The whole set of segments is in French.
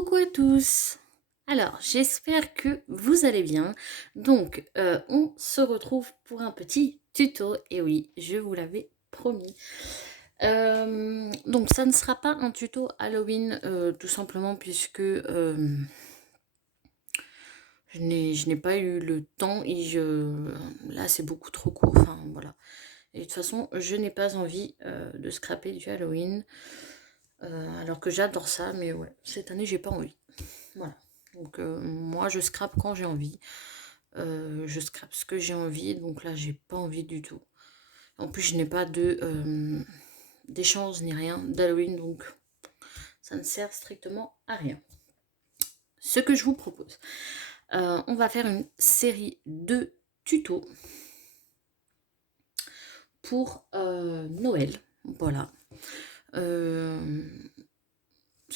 Coucou à tous. Alors, j'espère que vous allez bien. Donc, on se retrouve pour un petit tuto. Et oui, je vous l'avais promis. Donc, ça ne sera pas un tuto Halloween, tout simplement puisque je n'ai pas eu le temps et là, c'est beaucoup trop court. Enfin, voilà. Et de toute façon, je n'ai pas envie de scraper du Halloween. Alors que j'adore ça, mais ouais, cette année, j'ai pas envie. Voilà. Donc moi je scrape quand j'ai envie. Je scrape ce que j'ai envie. Donc là j'ai pas envie du tout. En plus je n'ai pas d'échange ni rien d'Halloween. Donc ça ne sert strictement à rien. Ce que je vous propose. On va faire une série de tutos pour Noël. Voilà.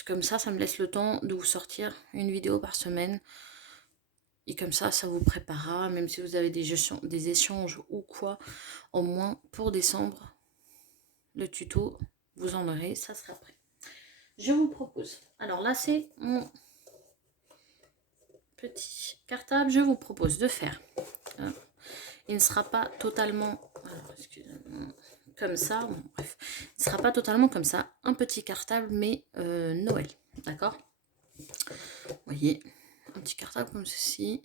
Comme ça me laisse le temps de vous sortir une vidéo par semaine. Et comme ça vous préparera, même si vous avez des échanges ou quoi, au moins pour décembre, le tuto, vous en aurez, ça sera prêt. Je vous propose, alors là c'est mon petit cartable, je vous propose de faire, il ne sera pas totalement, comme ça, bon, bref, il ne sera pas totalement comme ça, un petit cartable, mais Noël, d'accord? Vous voyez, un petit cartable comme ceci,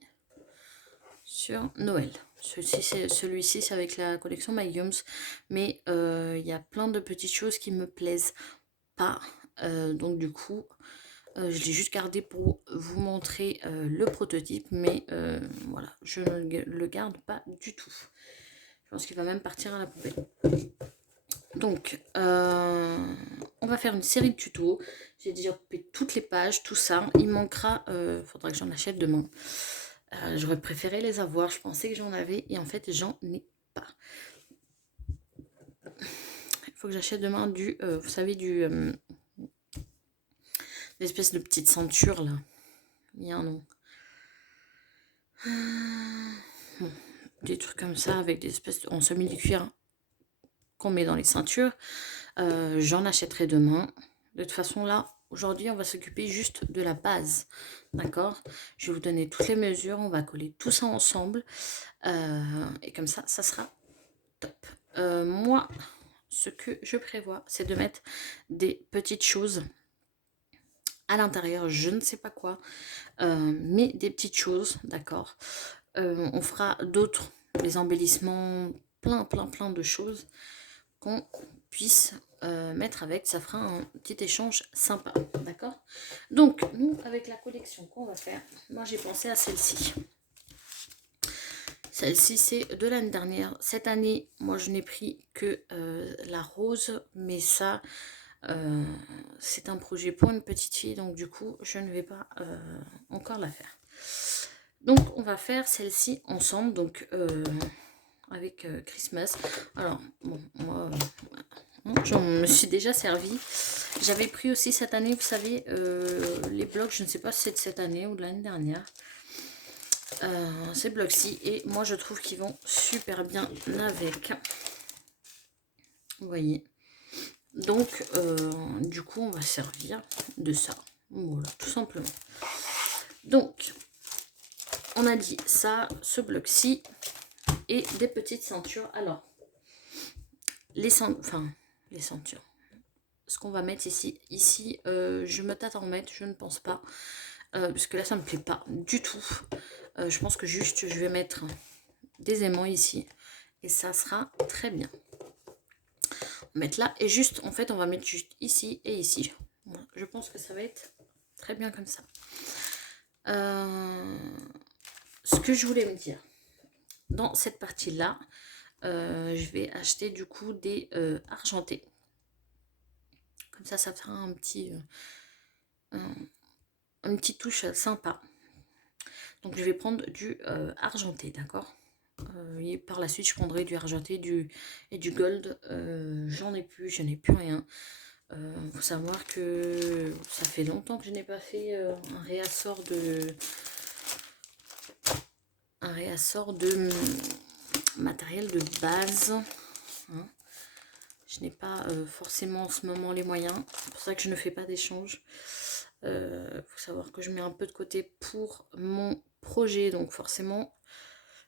sur Noël. Celui-ci, c'est avec la collection My Yums, mais il y a plein de petites choses qui me plaisent pas. Donc du coup, je l'ai juste gardé pour vous montrer le prototype, mais voilà, je ne le garde pas du tout. Je pense qu'il va même partir à la poubelle. Donc, on va faire une série de tutos. J'ai déjà coupé toutes les pages, tout ça. Il manquera, faudra que j'en achète demain. J'aurais préféré les avoir, je pensais que j'en avais et en fait j'en ai pas. Il faut que j'achète demain vous savez, l'espèce de petite ceinture là. Il y a un nom. Bon, des trucs comme ça avec des espèces en semi de cuir qu'on met dans les ceintures. J'en achèterai demain. De toute façon là, aujourd'hui on va s'occuper juste de la base. D'accord? Je vais vous donner toutes les mesures, on va coller tout ça ensemble. Et comme ça sera top. Moi, ce que je prévois, c'est de mettre des petites choses à l'intérieur, je ne sais pas quoi, mais des petites choses, d'accord. On fera d'autres, des embellissements, plein de choses qu'on puisse mettre avec, ça fera un petit échange sympa, d'accord. Donc, nous, avec la collection qu'on va faire, moi j'ai pensé à celle-ci. Celle-ci, c'est de l'année dernière. Cette année, moi, je n'ai pris que la rose. Mais ça, c'est un projet pour une petite fille. Donc, du coup, je ne vais pas encore la faire. Donc, on va faire celle-ci ensemble. Donc, avec Christmas. Alors, bon, moi, j'en me suis déjà servi. J'avais pris aussi cette année, vous savez, les blocs. Je ne sais pas si c'est de cette année ou de l'année dernière. Ces blocs-ci, et moi je trouve qu'ils vont super bien avec, vous voyez. Donc du coup on va servir de ça, voilà, tout simplement. Donc on a dit ça, ce bloc-ci et des petites ceintures. Alors les ceintures, ce qu'on va mettre ici, je me tâte à en mettre, je ne pense pas, parce que là ça me plaît pas du tout. Je pense que juste je vais mettre des aimants ici et ça sera très bien. On va mettre là et juste, en fait on va mettre juste ici et ici. Voilà, je pense que ça va être très bien comme ça. Ce que je voulais me dire, dans cette partie là, je vais acheter du coup des argentés. Comme ça fera un petit une petite touche sympa. Donc je vais prendre du argenté, d'accord. Et par la suite je prendrai du argenté et du gold. J'en ai plus, je n'ai plus rien. Faut savoir que ça fait longtemps que je n'ai pas fait un réassort de matériel de base, hein. Je n'ai pas forcément en ce moment les moyens, c'est pour ça que je ne fais pas d'échange. Faut savoir que je mets un peu de côté pour mon projet, donc forcément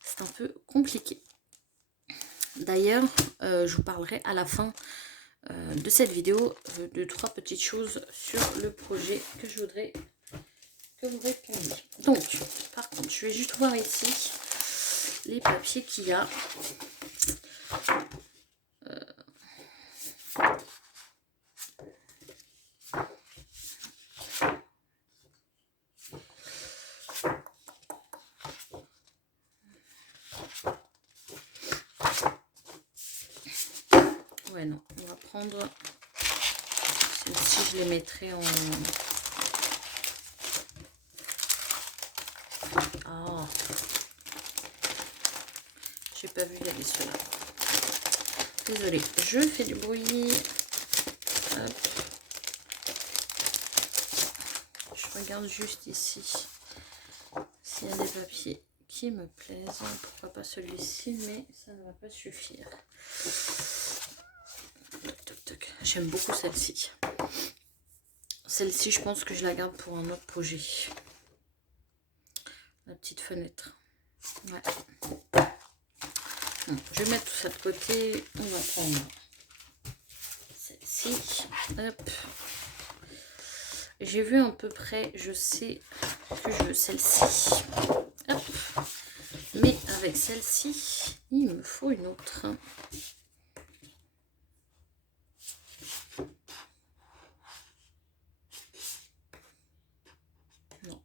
c'est un peu compliqué. D'ailleurs, je vous parlerai à la fin de cette vidéo de 3 petites choses sur le projet que je voudrais que vous répondiez. Donc, par contre, je vais juste voir ici les papiers qu'il y a. Ouais, non, on va prendre celle-ci, je les mettrai en... Ah, j'ai pas vu, il y avait ceux-là. Désolée, je fais du bruit. Hop. Je regarde juste ici s'il y a des papiers qui me plaisent. Pourquoi pas celui-ci, mais ça ne va pas suffire. J'aime beaucoup celle-ci. Celle-ci, je pense que je la garde pour un autre projet. La petite fenêtre. Ouais. Bon, je vais mettre tout ça de côté. On va prendre celle-ci. Hop. J'ai vu à peu près, je sais que je veux celle-ci. Hop. Mais avec celle-ci, il me faut une autre. Non.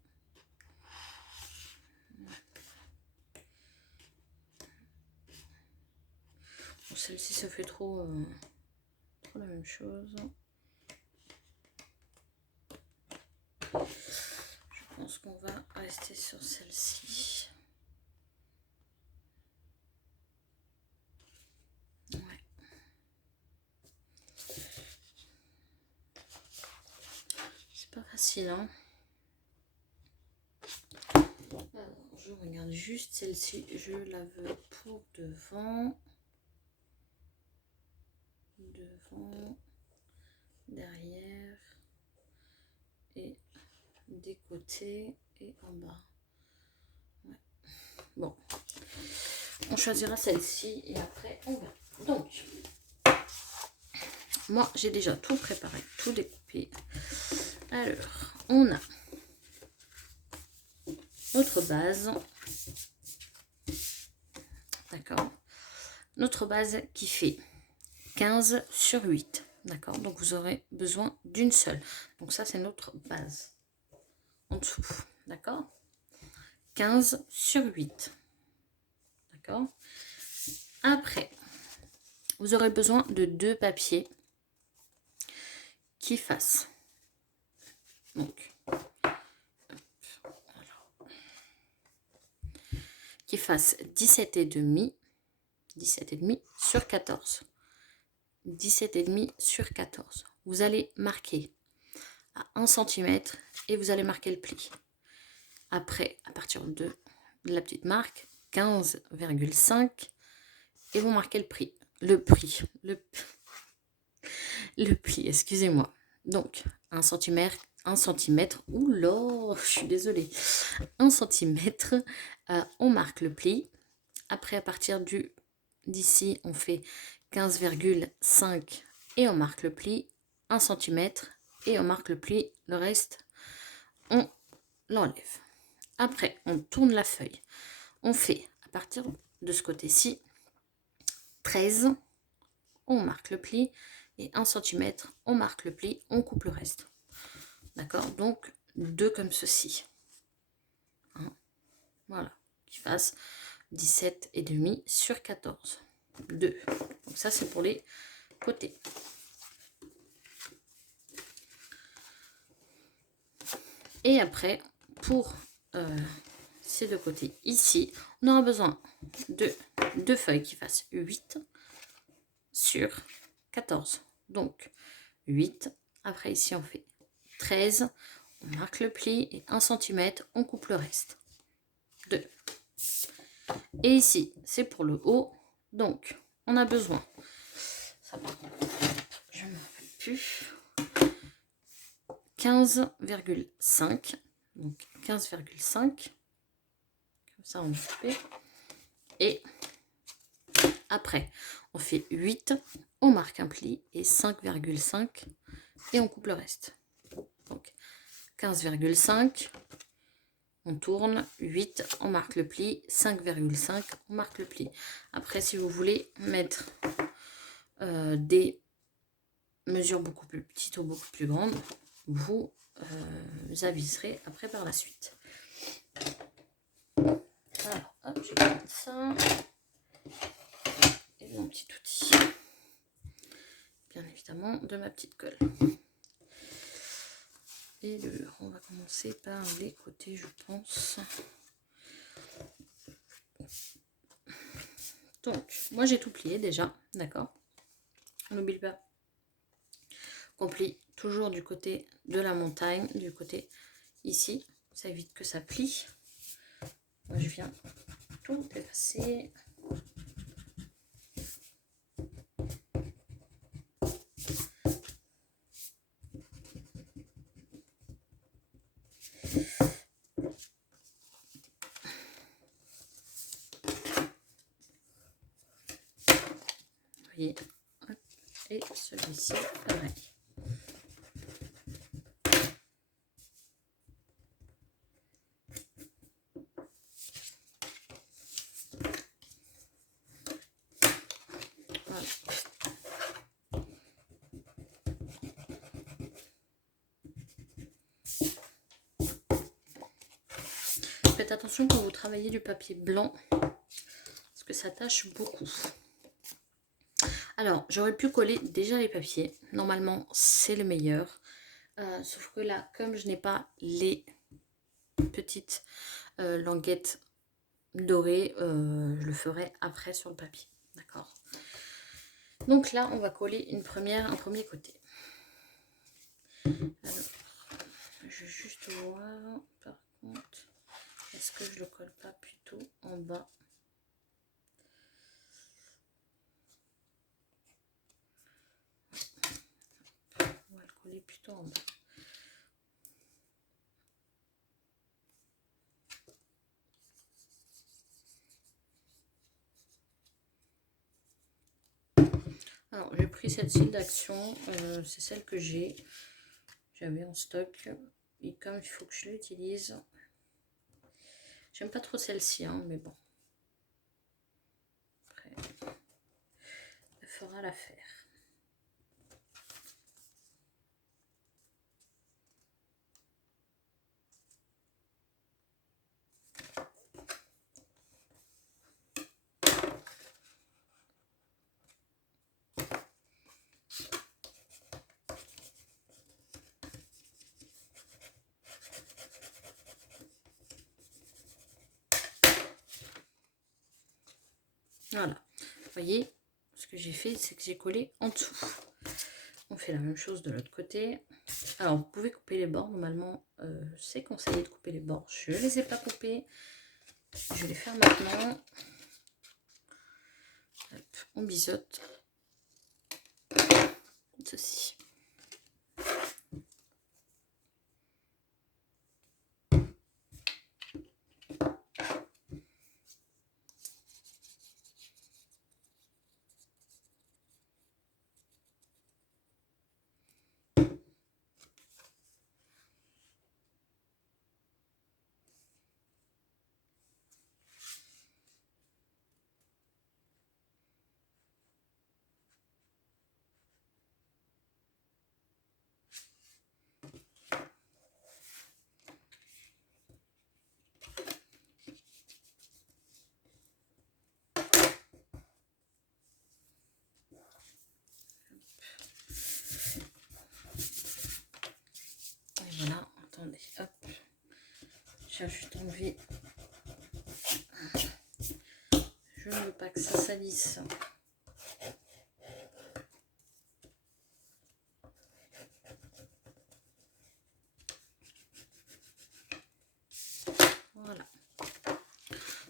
Bon, celle-ci, ça fait trop la même chose. Je pense qu'on va rester sur celle-ci. Ouais. C'est pas facile, hein. Alors, je regarde juste celle-ci. Je la veux pour devant. Devant. Derrière. Et des côtés. Et en bas. Ouais. Bon. On choisira celle-ci et après on verra. Donc, moi j'ai déjà tout préparé, tout découpé. Alors, on a notre base. D'accord. Notre base qui fait 15 sur 8. D'accord. Donc vous aurez besoin d'une seule. Donc ça c'est notre base. En dessous. D'accord. 15 sur 8. D'accord. Après, vous aurez besoin de 2 papiers qui fassent. Donc, qui fasse 17,5 sur 14. 17,5 sur 14. Vous allez marquer à 1 cm et vous allez marquer le pli. Après, à partir de la petite marque, 15,5 et vous marquez le prix. Le pli, excusez-moi. Donc, 1 cm, 1 cm, oula, je suis désolée. 1 cm, on marque le pli. Après, à partir d'ici, on fait 15,5 et on marque le pli. 1 cm et on marque le pli. Le reste, on l'enlève. Après, on tourne la feuille. On fait, à partir de ce côté-ci, 13, on marque le pli. Et 1 cm, on marque le pli, on coupe le reste. D'accord? Donc, 2 comme ceci. Hein? Voilà. Qui fasse 17,5 sur 14. 2. Donc ça, c'est pour les côtés. Et après, pour ces 2 côtés ici, on aura besoin de 2 feuilles qui fassent 8 sur 14. Donc, 8. Après, ici, on fait 13. On marque le pli et 1 cm, on coupe le reste. 2. Et ici, c'est pour le haut. Donc, on a besoin. Ça, par contre, je ne me rappelle plus. 15,5. Donc 15,5. Comme ça, on est coupé. Et après, on fait 8, on marque un pli et 5,5 et on coupe le reste. Donc 15,5, on tourne, 8, on marque le pli, 5,5, on marque le pli. Après, si vous voulez mettre des mesures beaucoup plus petites ou beaucoup plus grandes, vous aviserez après par la suite. Alors, hop, je vais mettre ça. Et mon petit outil. Bien évidemment, de ma petite colle. Et on va commencer par les côtés, je pense. Donc, moi j'ai tout plié déjà, d'accord. On n'oublie pas qu'on plie toujours du côté de la montagne, du côté ici. Ça évite que ça plie. Moi je viens tout effacer. Vous voyez, et celui-ci pareil. Voilà. Faites attention quand vous travaillez du papier blanc, parce que ça tâche beaucoup. Alors, j'aurais pu coller déjà les papiers. Normalement, c'est le meilleur. Sauf que là, comme je n'ai pas les petites languettes dorées, je le ferai après sur le papier. D'accord. Donc là, on va coller un premier côté. Alors, je vais juste voir, par contre, est-ce que je le colle pas plutôt en bas? On va le coller plutôt en bas. Alors, j'ai pris cette cils d'action, c'est celle que j'avais en stock. Et comme il faut que je l'utilise, j'aime pas trop celle-ci, hein, mais bon. Après, elle fera l'affaire. Voilà, vous voyez, ce que j'ai fait, c'est que j'ai collé en dessous. On fait la même chose de l'autre côté. Alors, vous pouvez couper les bords. Normalement, c'est conseillé de couper les bords. Je ne les ai pas coupés. Je vais les faire maintenant. Hop, on biseaute. Comme ceci. Voilà, attendez, hop, j'ai juste enlevé. Je ne veux pas que ça salisse. Voilà.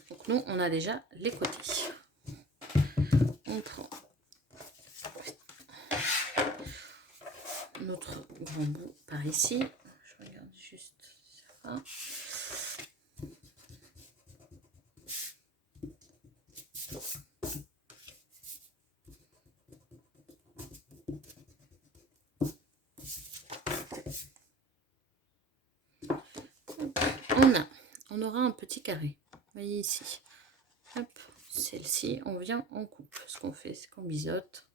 Donc nous, on a déjà les côtés. On prend notre grand bout par ici. pas. On aura un petit carré. Vous voyez ici. Hop, celle-ci, on vient en coupe. Ce qu'on fait, c'est qu'on biseaute.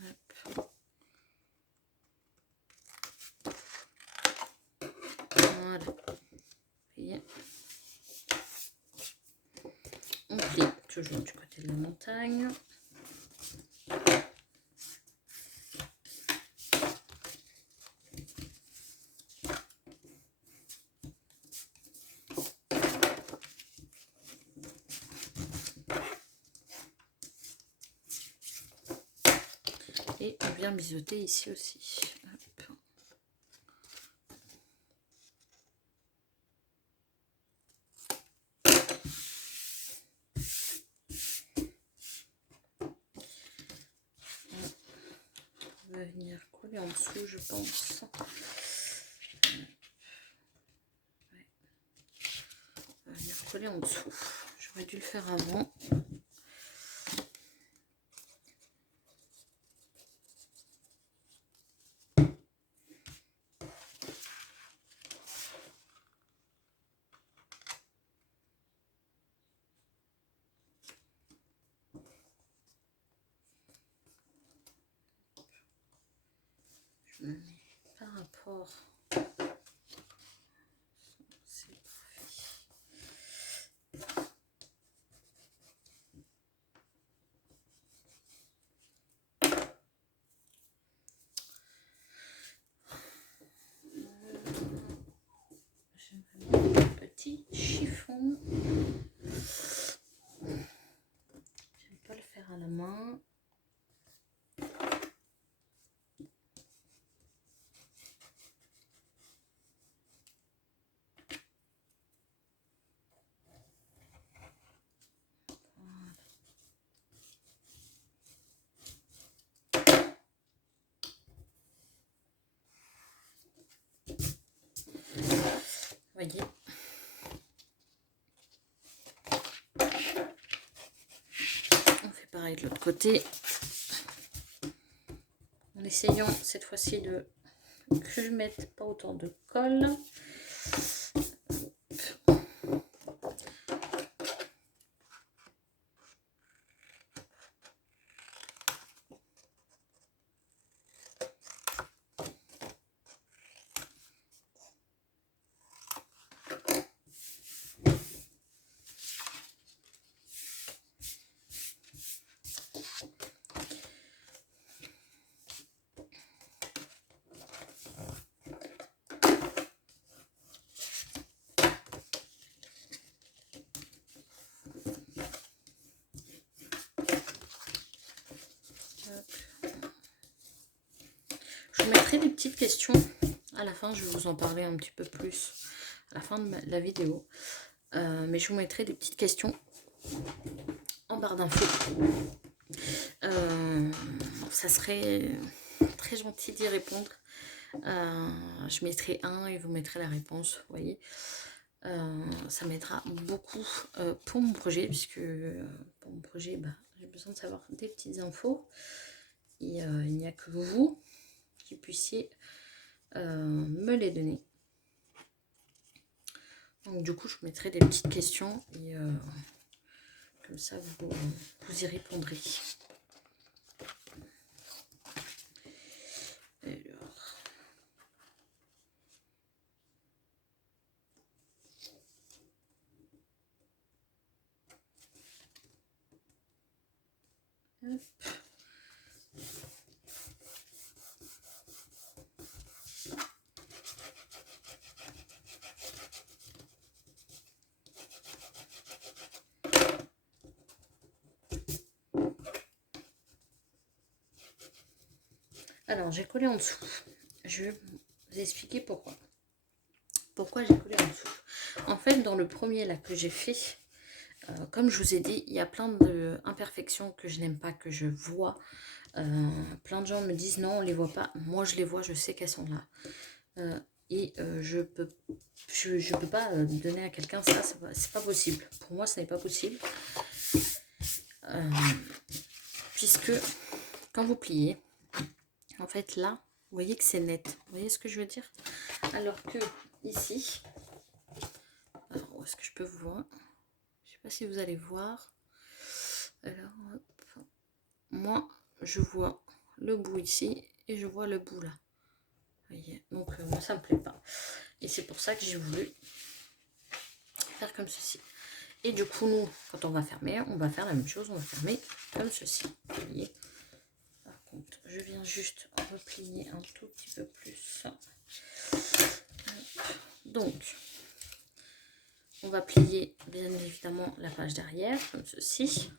Hop. Voilà. Voyez. On plie toujours du côté de la montagne. Et on vient biseauter ici aussi. Hop. On va venir coller en dessous, je pense. Ouais. On va venir coller en dessous. J'aurais dû le faire avant. Je me mets par rapport. C'est parfait. Je vais mettre un petit chiffon. J'aime pas le faire à la main. Voyez. On fait pareil de l'autre côté. En essayant cette fois-ci de que je mette pas autant de colle. Je vous mettrai des petites questions à la fin, je vais vous en parler un petit peu plus à la fin de la vidéo. Mais je vous mettrai des petites questions en barre d'infos. Ça serait très gentil d'y répondre. Je mettrai un et vous mettrez la réponse, vous voyez. Ça m'aidera beaucoup pour mon projet, puisque pour mon projet, j'ai besoin de savoir des petites infos. Et il n'y a que vous qui puissiez me les donner. Donc du coup, je mettrai des petites questions et comme ça, vous y répondrez. Alors. Hop. Alors, j'ai collé en dessous. Je vais vous expliquer pourquoi. Pourquoi j'ai collé en dessous. En fait, dans le premier là que j'ai fait, comme je vous ai dit, il y a plein d'imperfections que je n'aime pas, que je vois Plein de gens me disent non, on les voit pas. Moi, je les vois, je sais qu'elles sont là. Je peux pas donner à quelqu'un ça, c'est pas possible. Pour moi, ce n'est pas possible. Puisque quand vous pliez, en fait là, vous voyez que c'est net. Vous voyez ce que je veux dire? Alors que ici, alors où est-ce que je peux vous voir? Je sais pas si vous allez voir. Alors, hop. Moi, je vois le bout ici et je vois le bout là. Vous voyez? Donc moi, ça me plaît pas. Et c'est pour ça que j'ai voulu faire comme ceci. Et du coup, nous, quand on va fermer, on va faire la même chose. On va fermer comme ceci. Vous voyez? Par contre, je viens juste replier un tout petit peu plus. Donc, on va plier bien évidemment la page derrière, comme ceci.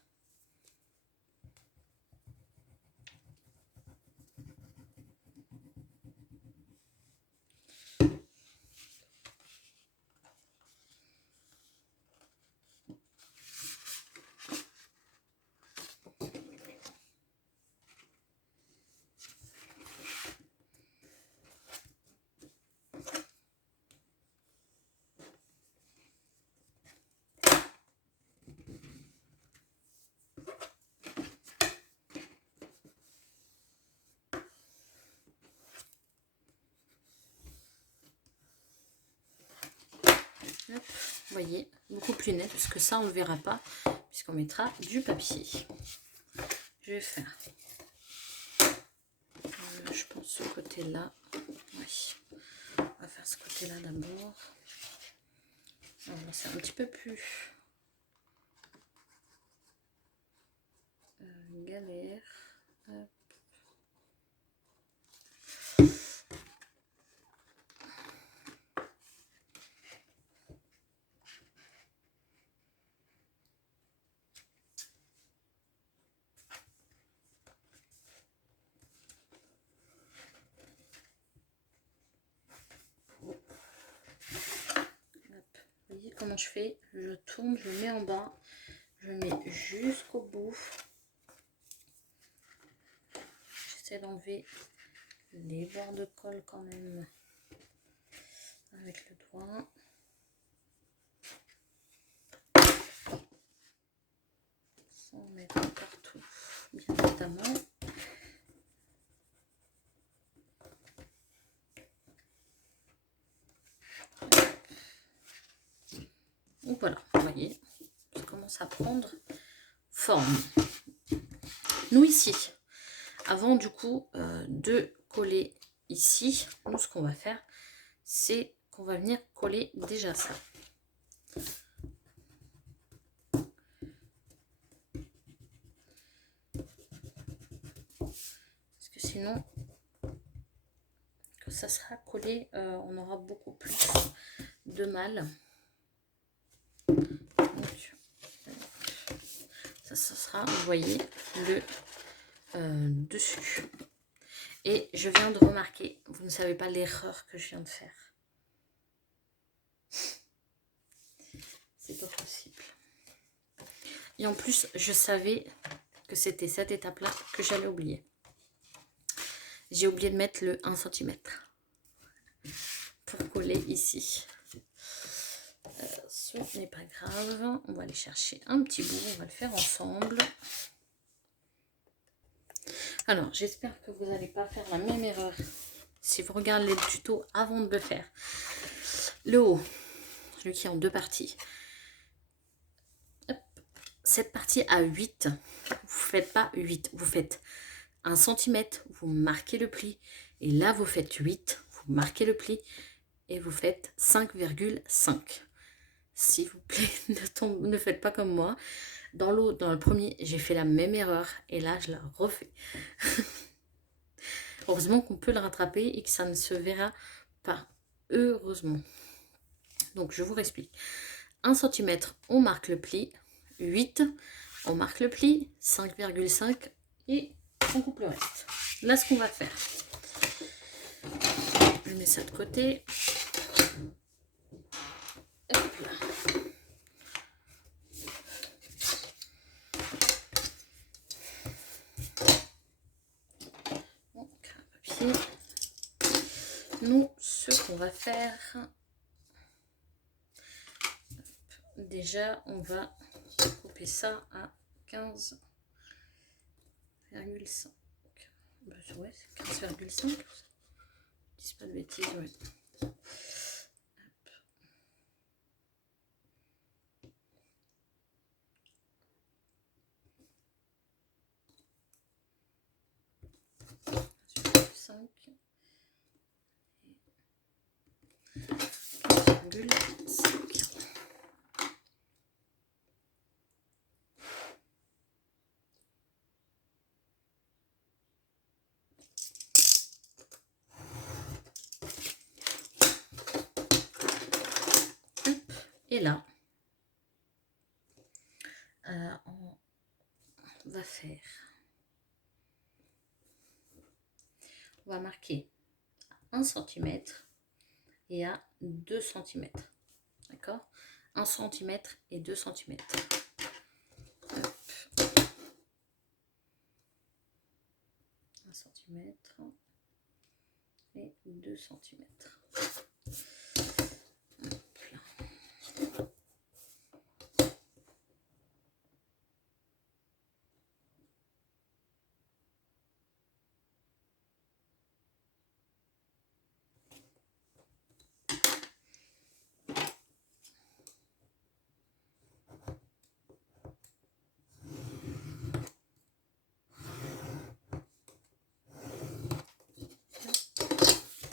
Hop, vous voyez, beaucoup plus net, parce que ça, on ne le verra pas, puisqu'on mettra du papier. Je vais faire, je pense, ce côté-là. Oui, on va faire ce côté-là d'abord. C'est un petit peu plus galère. Hop. Vous voyez comment je fais? Je tourne, je mets en bas, je mets jusqu'au bout. J'essaie d'enlever les bords de colle quand même avec le doigt. Sans mettre partout, bien évidemment. Donc voilà, vous voyez, ça commence à prendre forme. Nous ici, avant du coup de coller ici, nous ce qu'on va faire, c'est qu'on va venir coller déjà ça. Parce que sinon, que ça sera collé, on aura beaucoup plus de mal. Donc, ça sera, vous voyez, le dessus. Et je viens de remarquer, vous ne savez pas l'erreur que je viens de faire. C'est pas possible. Et en plus, je savais que c'était cette étape-là que j'allais oublier. J'ai oublié de mettre le 1 cm pour coller ici. Ce n'est pas grave. On va aller chercher un petit bout. On va le faire ensemble. Alors, j'espère que vous n'allez pas faire la même erreur si vous regardez les tutos avant de le faire. Le haut, celui qui est en deux parties. Hop. Cette partie à 8, vous ne faites pas 8, vous faites 1 cm, vous marquez le pli. Et là, vous faites 8, vous marquez le pli. Et vous faites 5,5. S'il vous plaît, ne faites pas comme moi. Dans l'autre, dans le premier, j'ai fait la même erreur. Et là, je la refais. Heureusement qu'on peut le rattraper et que ça ne se verra pas. Heureusement. Donc, je vous explique. 1 cm, on marque le pli. 8, on marque le pli. 5,5 et on coupe le reste. Là, ce qu'on va faire. Je mets ça de côté. Hop là. parti. Nous, ce qu'on va faire, déjà, on va couper ça à 15,5. Bah, ouais, c'est 15,5. Dis pas de bêtises, ouais. Et là, on va faire, on va marquer 1 cm et à 2 cm. D'accord, 1 cm et 2 cm. 1 cm et 2 cm.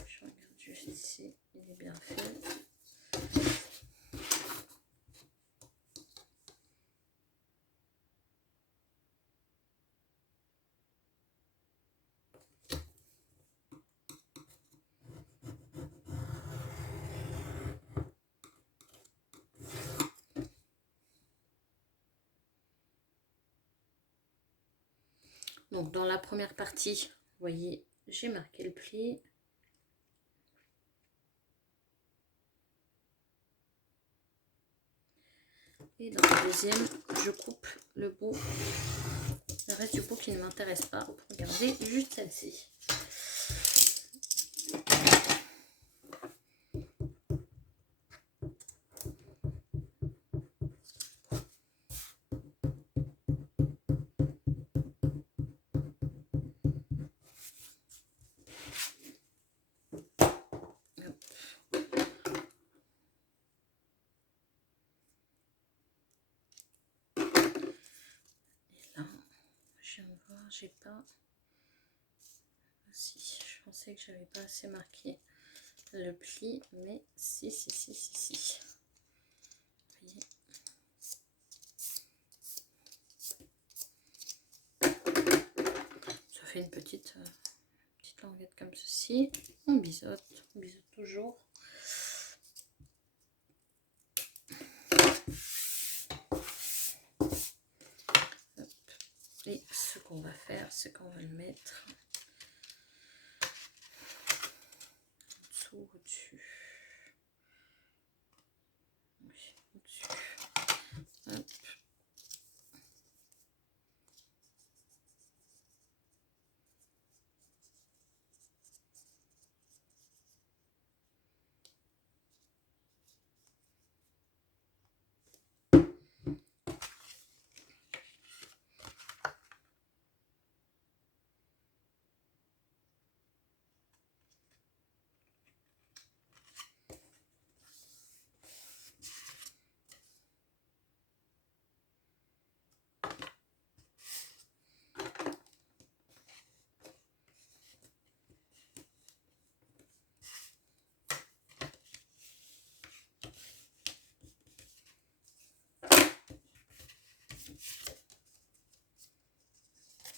Je regarde juste ici, il est bien fait. Donc dans la première partie, vous voyez, j'ai marqué le pli. Et dans la deuxième, je coupe le bout, le reste du bout qui ne m'intéresse pas, pour garder juste celle-ci. Je viens de voir, j'ai pas. Si, je pensais que j'avais pas assez marqué le pli, mais si. Vous voyez. Ça fait une petite languette comme ceci. On biseaute toujours. Hop. Et ce qu'on va faire, c'est qu'on va le mettre au-dessus. Oui, au-dessus. Hop.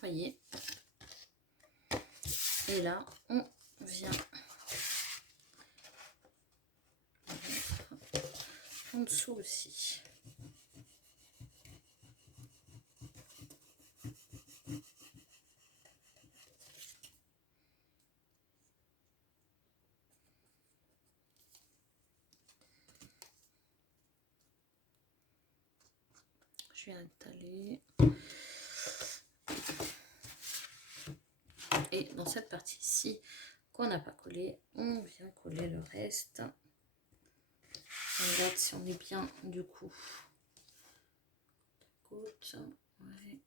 Voyez, et là on vient en dessous aussi. Je viens étaler. Et dans cette partie-ci qu'on n'a pas collé, on vient coller le reste. On regarde si on est bien du coup. Côte, ouais.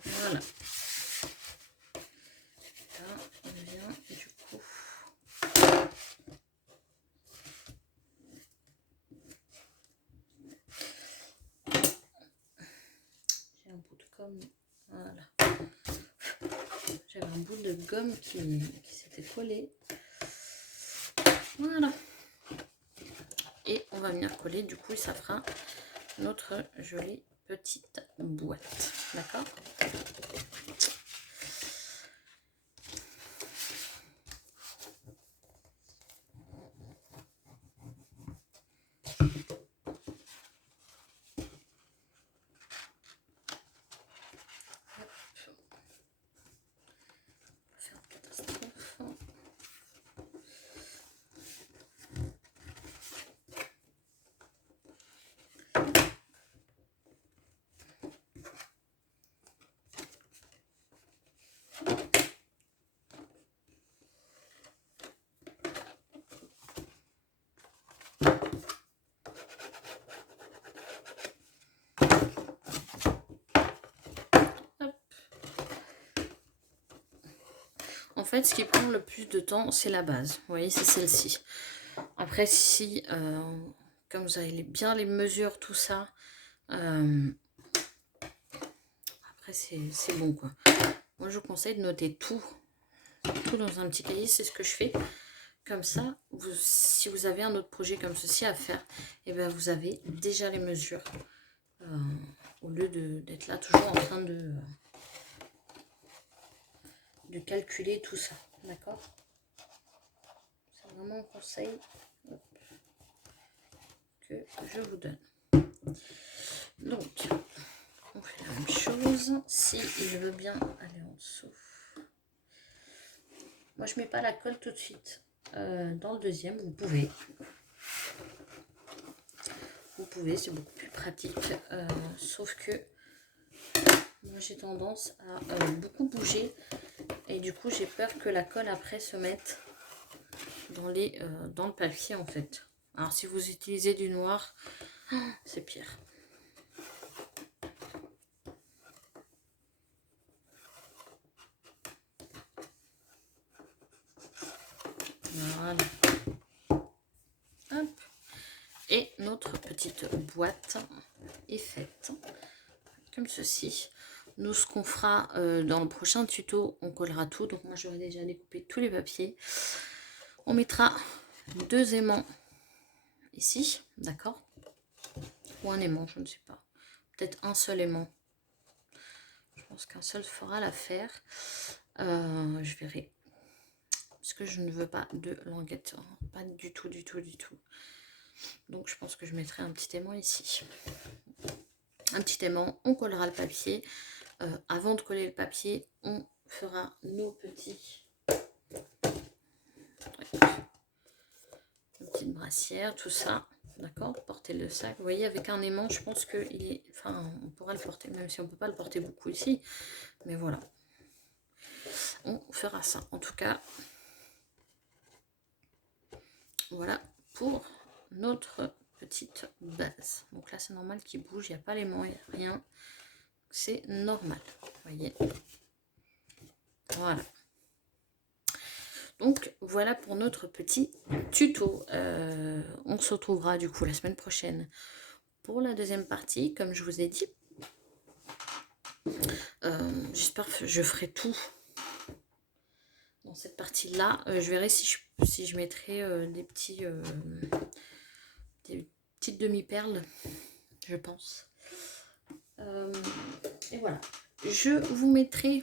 Voilà. Là, on vient du coup. J'ai un bout de gomme. Voilà. J'avais un bout de gomme qui s'était collé. Voilà. Et on va venir coller, du coup, ça fera notre jolie petite boîte. D'accord ? En fait, ce qui prend le plus de temps, c'est la base. Vous voyez, c'est celle-ci. Après, si, comme vous avez bien les mesures, tout ça, après, c'est bon, quoi. Moi, je vous conseille de noter tout dans un petit cahier. C'est ce que je fais. Comme ça, si vous avez un autre projet comme ceci à faire, et ben vous avez déjà les mesures. Au lieu d'être là toujours en train de calculer tout ça. D'accord ? C'est vraiment un conseil que je vous donne. Donc, on fait la même chose. Si il veut bien aller en dessous. Moi, je mets pas la colle tout de suite. Dans le deuxième, vous pouvez. C'est beaucoup plus pratique. Sauf que moi, j'ai tendance à beaucoup bouger. Et du coup, j'ai peur que la colle après se mette dans le papier, en fait. Alors, si vous utilisez du noir, c'est pire. Voilà. Hop. Et notre petite boîte est faite comme ceci. Nous, ce qu'on fera dans le prochain tuto, on collera tout. Donc moi, j'aurais déjà découpé tous les papiers. On mettra 2 aimants ici, d'accord? Ou un aimant, je ne sais pas. Peut-être un seul aimant. Je pense qu'un seul fera l'affaire. Je verrai. Parce que je ne veux pas de languette. Hein. Pas du tout, du tout, du tout. Donc je pense que je mettrai un petit aimant ici. Un petit aimant, on collera le papier. Avant de coller le papier, on fera nos petites brassières, tout ça. D'accord, porter le sac. Vous voyez, avec un aimant, je pense que on pourra le porter, même si on ne peut pas le porter beaucoup ici. Mais voilà. On fera ça. En tout cas, voilà pour notre petite base. Donc là, c'est normal qu'il bouge. Il n'y a pas l'aimant, il n'y a rien. C'est normal. Vous voyez. Voilà. Donc voilà pour notre petit tuto. On se retrouvera du coup la semaine prochaine pour la deuxième partie, comme je vous ai dit. J'espère que je ferai tout dans cette partie-là. Je verrai si je mettrai des petites demi-perles, je pense. Et voilà. Je vous mettrai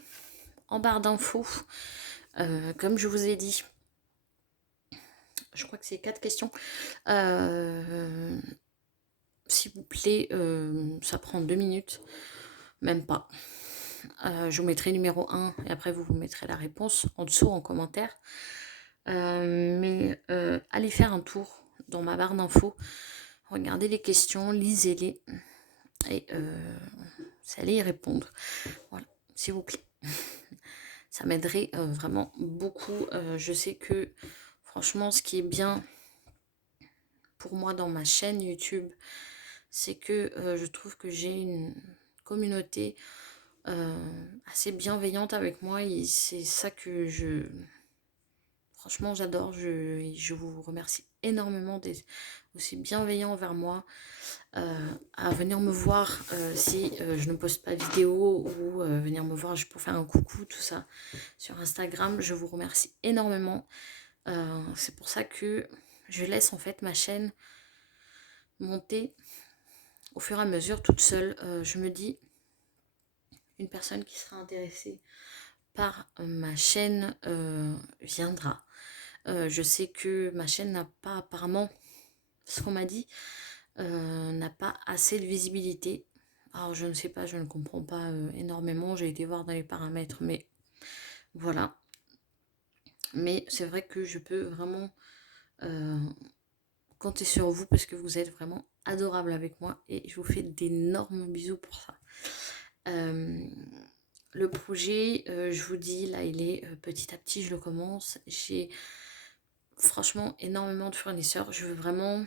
en barre d'infos, comme je vous ai dit, je crois que c'est 4 questions. S'il vous plaît, ça prend 2 minutes, même pas. Je vous mettrai numéro 1 et après vous mettrez la réponse en dessous en commentaire. Mais allez faire un tour dans ma barre d'infos, regardez les questions, lisez-les et vous allez y répondre. Voilà, s'il vous plaît. Ça m'aiderait vraiment beaucoup. Je sais que franchement, ce qui est bien pour moi dans ma chaîne YouTube, c'est que je trouve que j'ai une communauté assez bienveillante avec moi et c'est ça que franchement j'adore. Je vous remercie énormément d'être aussi bienveillant envers moi, à venir me voir si je ne poste pas vidéo ou venir me voir juste pour faire un coucou, tout ça sur Instagram. Je vous remercie énormément. C'est pour ça que je laisse en fait ma chaîne monter au fur et à mesure toute seule. Je me dis, une personne qui sera intéressée par ma chaîne viendra. Je sais que ma chaîne n'a pas, apparemment, ce qu'on m'a dit, n'a pas assez de visibilité. Alors je ne sais pas, je ne comprends pas énormément. J'ai été voir dans les paramètres, mais voilà. Mais c'est vrai que je peux vraiment compter sur vous parce que vous êtes vraiment adorable avec moi et je vous fais d'énormes bisous pour ça. Le projet, je vous dis, là il est petit à petit, je le commence. J'ai franchement énormément de fournisseurs. Je veux vraiment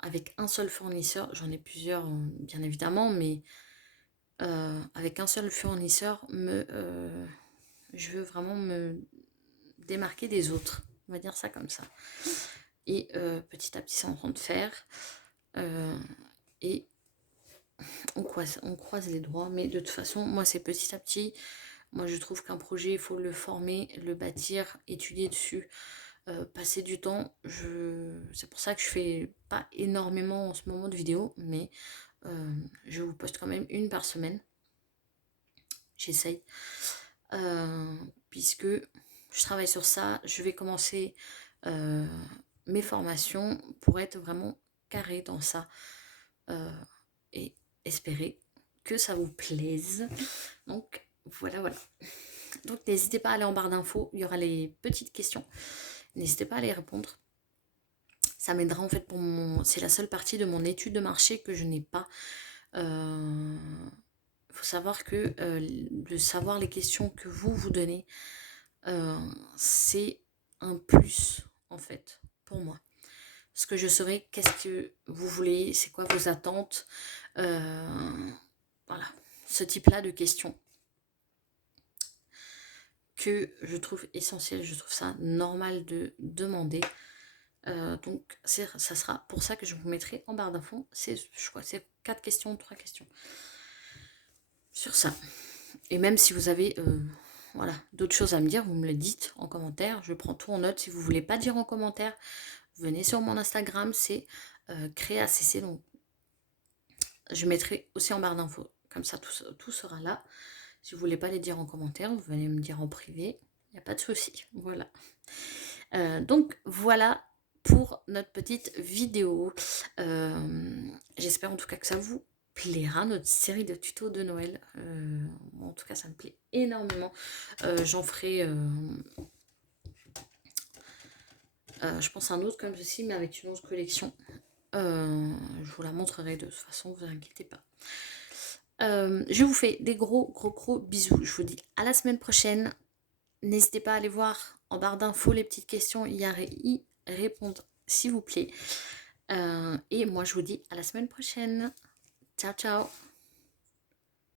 avec un seul fournisseur, j'en ai plusieurs bien évidemment, mais avec un seul fournisseur, je veux vraiment me démarquer des autres, on va dire ça comme ça. Et petit à petit c'est en train de faire et on croise les doigts, mais de toute façon moi c'est petit à petit. Moi je trouve qu'un projet il faut le former, le bâtir, étudier dessus, passer du temps. C'est pour ça que je fais pas énormément en ce moment de vidéos, mais je vous poste quand même une par semaine, j'essaye, puisque je travaille sur ça. Je vais commencer mes formations pour être vraiment carré dans ça et espérer que ça vous plaise. Donc voilà. Donc n'hésitez pas à aller en barre d'infos, il y aura les petites questions, n'hésitez pas à les répondre. Ça m'aidera en fait pour c'est la seule partie de mon étude de marché que je n'ai pas. Faut savoir que de savoir les questions que vous donnez, c'est un plus en fait pour moi. Parce que je saurai qu'est-ce que vous voulez, c'est quoi vos attentes. Voilà, ce type-là de questions que je trouve essentiel, je trouve ça normal de demander. Donc ça sera pour ça que je vous mettrai en barre d'infos. Je crois que c'est 4 questions, 3 questions sur ça. Et même si vous avez voilà, d'autres choses à me dire, vous me le dites en commentaire. Je prends tout en note. Si vous ne voulez pas dire en commentaire, venez sur mon Instagram, c'est créacc. Donc je mettrai aussi en barre d'infos. Comme ça, tout sera là. Si vous ne voulez pas les dire en commentaire, vous venez me dire en privé. Il n'y a pas de souci. Voilà. Donc voilà pour notre petite vidéo. J'espère en tout cas que ça vous plaira, notre série de tutos de Noël. En tout cas ça me plaît énormément. J'en ferai je pense un autre comme ceci, mais avec une autre collection. Je vous la montrerai de toute façon, vous inquiétez pas. Je vous fais des gros bisous. Je vous dis à la semaine prochaine. N'hésitez pas à aller voir en barre d'infos les petites questions, y répondre s'il vous plaît. Et moi je vous dis à la semaine prochaine. Ciao.